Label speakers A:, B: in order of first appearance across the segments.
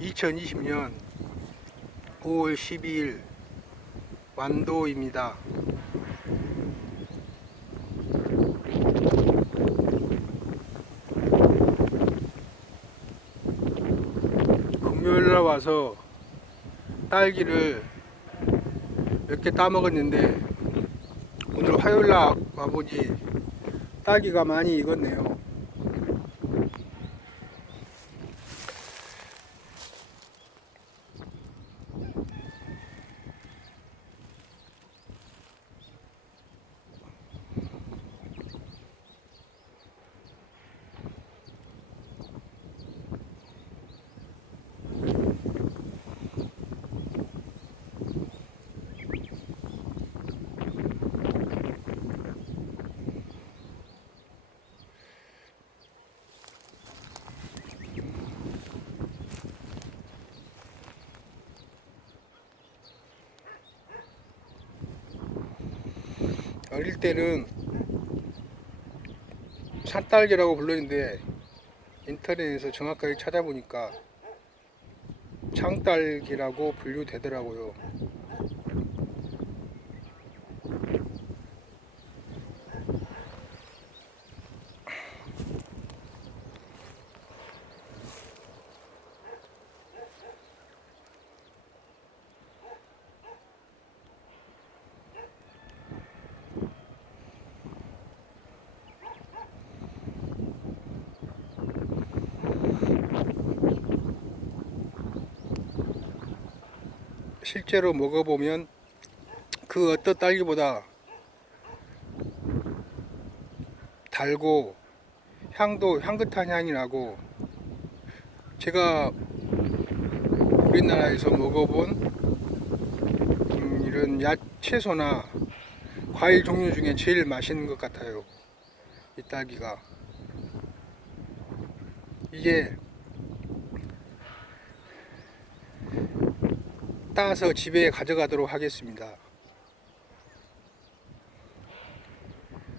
A: 2020년 5월 12일 완도입니다. 금요일날 와서 딸기를 몇 개 따먹었는데 오늘 화요일날 와보니 딸기가 많이 익었네요. 어릴 때는 산딸기라고 불렀는데 인터넷에서 정확하게 찾아보니까 창딸기라고 분류되더라고요. 실제로 먹어보면 그 어떤 딸기보다 달고 향도 향긋한 향이 나고 제가 우리나라에서 먹어본 음, 이런 야채소나 과일 종류 중에 제일 맛있는 것 같아요. 이 딸기가 이게 따서 집에 가져가도록 하겠습니다.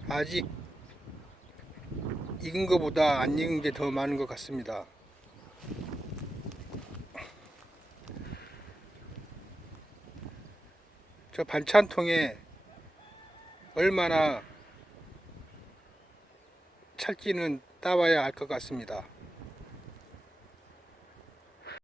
A: 아직 익은 것보다 안 익은 게 더 많은 것 같습니다. 저 반찬통에 얼마나 찰지는 따봐야 알 것 같습니다.